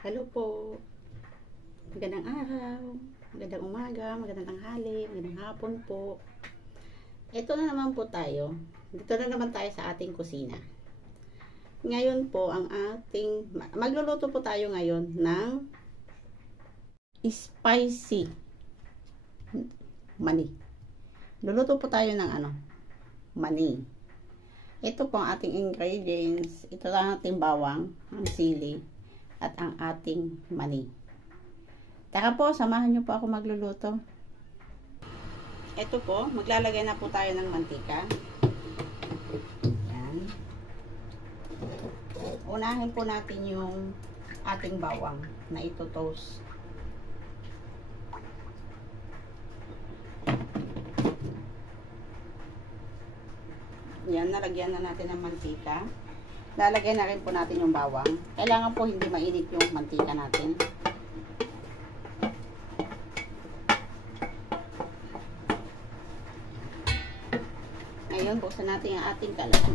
Hello po. Magandang araw, magandang umaga, magandang tanghali, magandang hapon po. Ito na naman po tayo. Dito na naman tayo sa ating kusina. Ngayon po ang magluluto po tayo ngayon ng spicy mani. Luluto po tayo ng mani. Ito po ang ating ingredients. Ito lang ang ating bawang, ang sili, at ang ating mani. Tara po, samahan niyo po ako magluluto. Ito po, maglalagay na po tayo ng mantika. Yan. Unahin po natin yung ating bawang na ito-toast. Yan, nalagyan na natin ng mantika. Lalagay na rin po natin yung bawang. Kailangan po hindi mainit yung mantika natin. Ngayon, buksan natin ang ating kalan.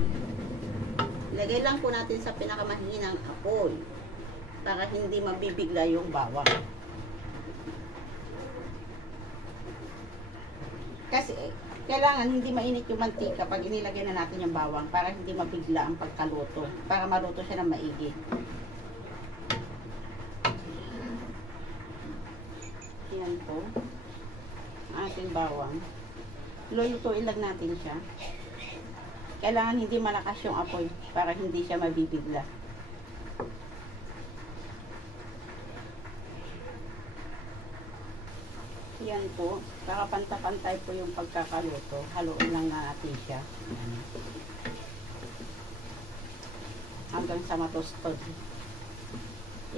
Ilagay lang po natin sa pinakamahinang apoy para hindi mabibigla yung bawang. Kasi kailangan hindi mainit yung mantika pag inilagay na natin yung bawang para hindi mabigla ang pagkaluto. Para maluto siya ng maigi. Yan po. Ang ating bawang. Lulutuin lang natin siya. Kailangan hindi malakas yung apoy para hindi siya mabibigla. Yan po. Para pantay-pantay po yung pagkakaluto. Haluin lang natin siya. Yan. Hanggang sa matostod.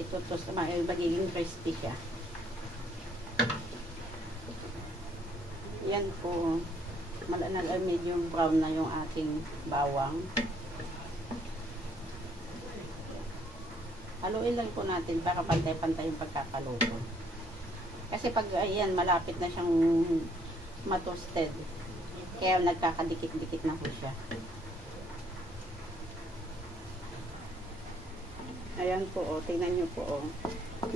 Ito-toast naman. Magiging crispy siya. Yan po. Medium brown na yung ating bawang. Haluin lang po natin para pantay-pantay yung pagkakaluto. Kasi pag ayan, malapit na siyang matoasted. Kaya nagkakadikit-dikit na po siya. Ayan po, oh, tingnan nyo po. Oh.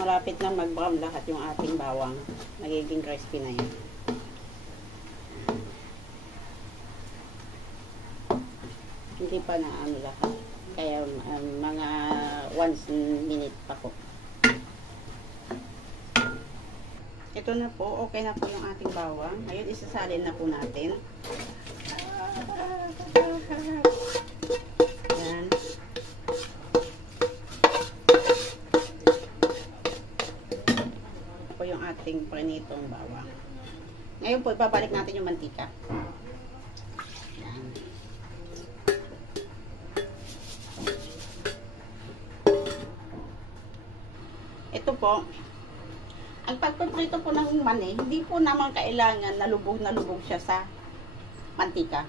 Malapit na mag-brown lahat yung ating bawang. Magiging crispy na yan. Hindi pa na lahat. Kaya mga 1 minute pa po. Ito na po, okay na po yung ating bawang. Ngayon, isasalin na po natin. Yan. Ito po yung ating prinitong bawang. Ngayon po, ibabalik natin yung mantika. Yan. Ito po, ang pagpiprito po ng mani, hindi po naman kailangan na lubog siya sa mantika.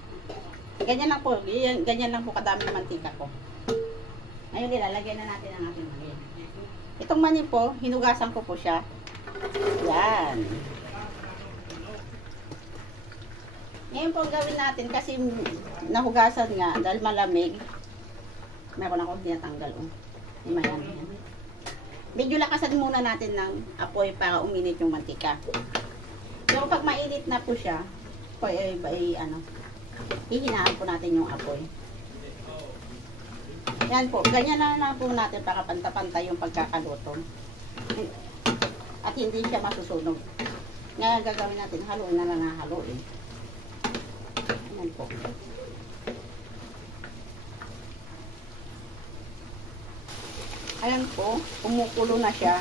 Ganyan lang po kadami ng mantika ko. Ngayon, ilalagay na natin ang ating mani. Itong mani po, hinugasan ko po siya. Yan. Ngayon po gawin natin, kasi nahugasan nga, dahil malamig. Meron akong tinatanggal. Yan. Medyo lakasan muna natin ng apoy para uminit yung mantika. Pero pag mainit na po siya, hihinaan po natin yung apoy. Yan po, ganyan na lang po natin para pantay-pantay yung pagkakaluto. At hindi siya masusunog. Ngayon gagawin natin, haluin na lang na haluin. Yan po. Ayan po, kumukulo na siya.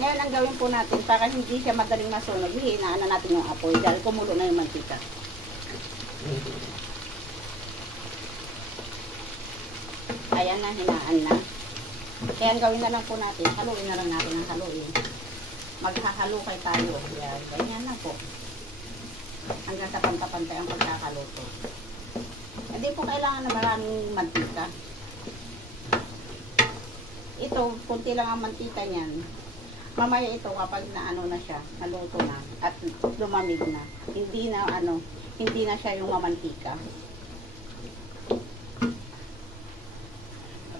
Ngayon ang gawin po natin para hindi siya madaling masunog, hihinaan na natin yung apoy dahil kumulo na yung mantika. Ayan na, hinaan na. Kaya ang gawin na lang po natin, haluin na lang natin ang haluin. Maghahalukay tayo. Yan, ganyan na po. Hanggang sa pantay-pantay ang pagkakaluto. Hindi po kailangan na maraming mantika. Ito, kunti lang ang mantika niyan. Mamaya ito kapag na siya, naluto na at lumamig na. Hindi na siya yung mamantika.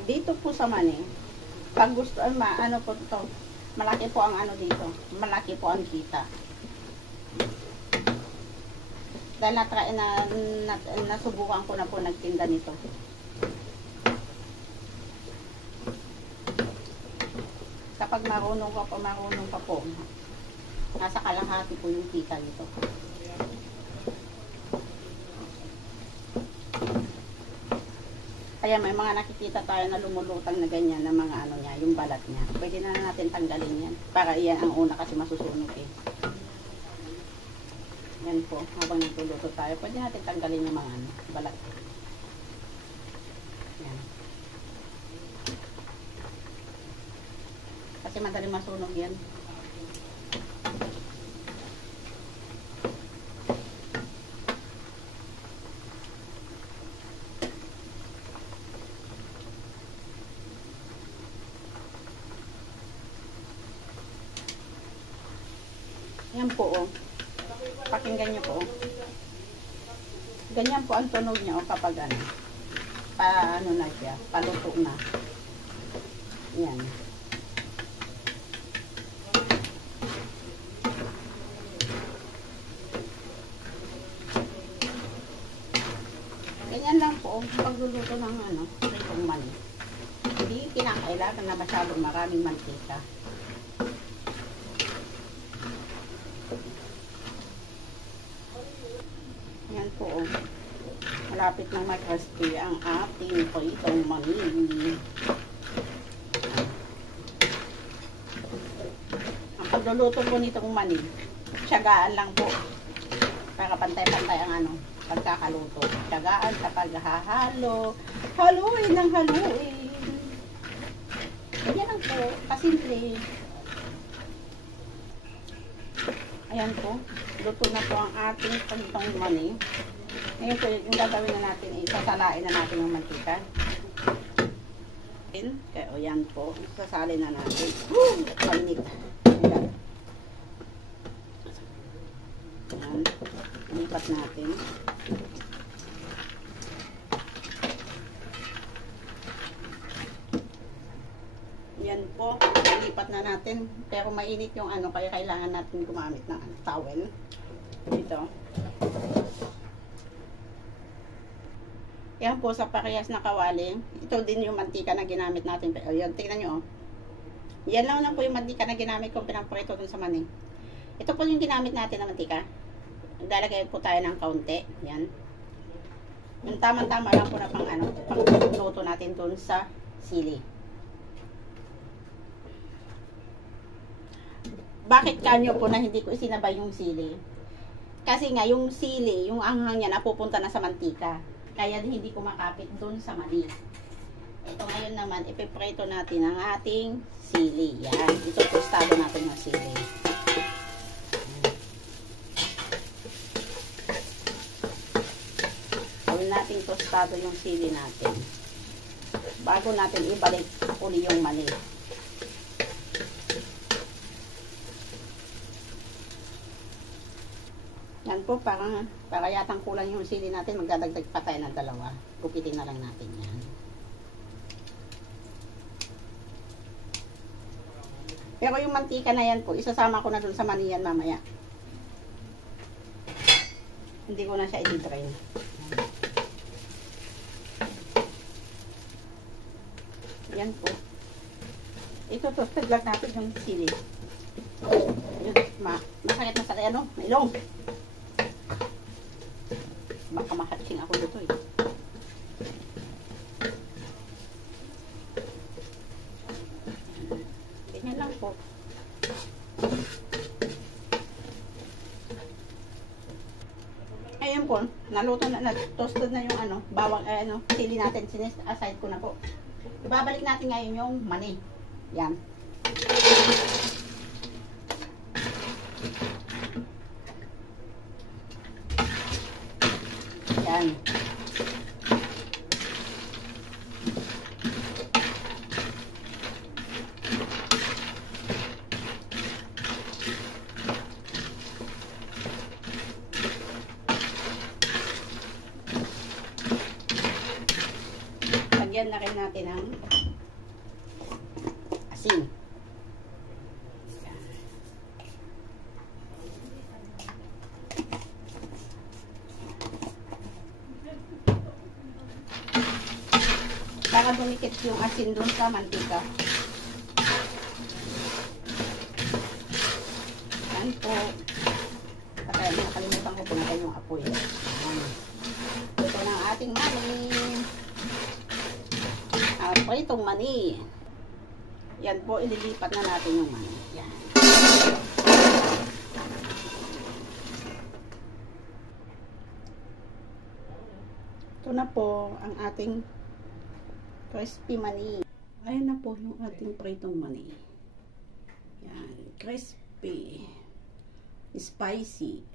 Dito po sa mani, Pag gusto, ano po ito, malaki po ang ano dito. Malaki po ang kita. Dahil nasubukan ko na po nagtinda nito. Kapag marunong ka po, nasa kalahati po yung kita nito. Kaya may mga nakikita tayo na lumulutang na ganyan na mga ano niya, yung balat niya. Pwede na natin tanggalin yan. Para iyan ang una kasi masusunog eh. Yan po, habang nagluluto tayo, pwede natin tanggalin yung mga ano, balat. Yan. Kasi madaling masunog yan. Yan po oh. Pakinggan nyo po oh. Ganyan po ang tunog niya oh, kapag ano. Paano na siya, paluto na. Yan. Ganyan lang po pagluluto ng ano, pritong mani. Hindi kinakailangan na masyadong maraming mantika. Yan po oh. Malapit nang mag-crispy ang ating pritong mani. Ang pagluluto po nitong mani, tiyagaan lang po. Para pantay-pantay ang ano, pagkakaluto. Tiyagaan sa paghahalo. Haluin ng haluin. Yan lang po. Kasimple. Ayan po. Luto na po ang ating pritong mani. Ngayon po, yung gagawin na natin, sasalain na natin yung mantika. Kaya o yan po. Sasalin na natin. Panik. Ayan. Ayan. Lipat natin. Yan po, lipat na natin. Pero mainit yung ano, kaya kailangan natin gumamit ng towel. Dito. Yan po, sa parehas na kawali. Ito din yung mantika na ginamit natin. O yan, tingnan nyo. Yan lang po yung mantika na ginamit kong pinamprito dun sa mani. Ito po yung ginamit natin na mantika. Lalagay po tayo ng kaunti. Yan. Yung tamang-tama lang po na pang ano, pang luto natin dun sa sili. Bakit kanyo po na hindi ko isinabay yung sili? Kasi nga, yung sili, yung anghang niya napupunta na sa mantika. Kaya hindi ko makapit dun sa mani. Ito ngayon naman, ipiprito natin ang ating sili. Yan. Ito, tostado natin yung sili. Gawin natin tostado yung sili natin. Bago natin ibalik uli yung mani. Yan po, para yatang kulang yung sili natin, magdadagdag pa tayo ng dalawa. Gupitin na lang natin yan. Pero yung mantika na yan po, isasama ko na dun sa mani yan mamaya. Hindi ko na siya i-drain. Yan po. Ito, toasted lang natin yung sili. Masakit na sa ano, ilong. Baka mahatsing ako dito eh. Ganyan lang po. Ayun po, naluto na, toasted na yung ano, bawang, ano, sili natin, aside ko na po. Ibabalik natin ngayon yung mani. Yan. Yan. Lagyan na rin natin ang asin. Para dumikit yung asin dun sa mantika. Yan po. Kaya nakalimutan ko pinatay yung apoy. Ito na ang ating mani. Itong mani. Yan po, ililipat na natin yung mani. Yan. Ito na po ang ating crispy mani. Ayan na po yung ating pritong mani. Yan, crispy, spicy,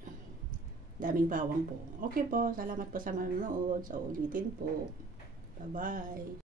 daming bawang po. Okay po, salamat po sa manonood. Sa ulitin po. Bye-bye.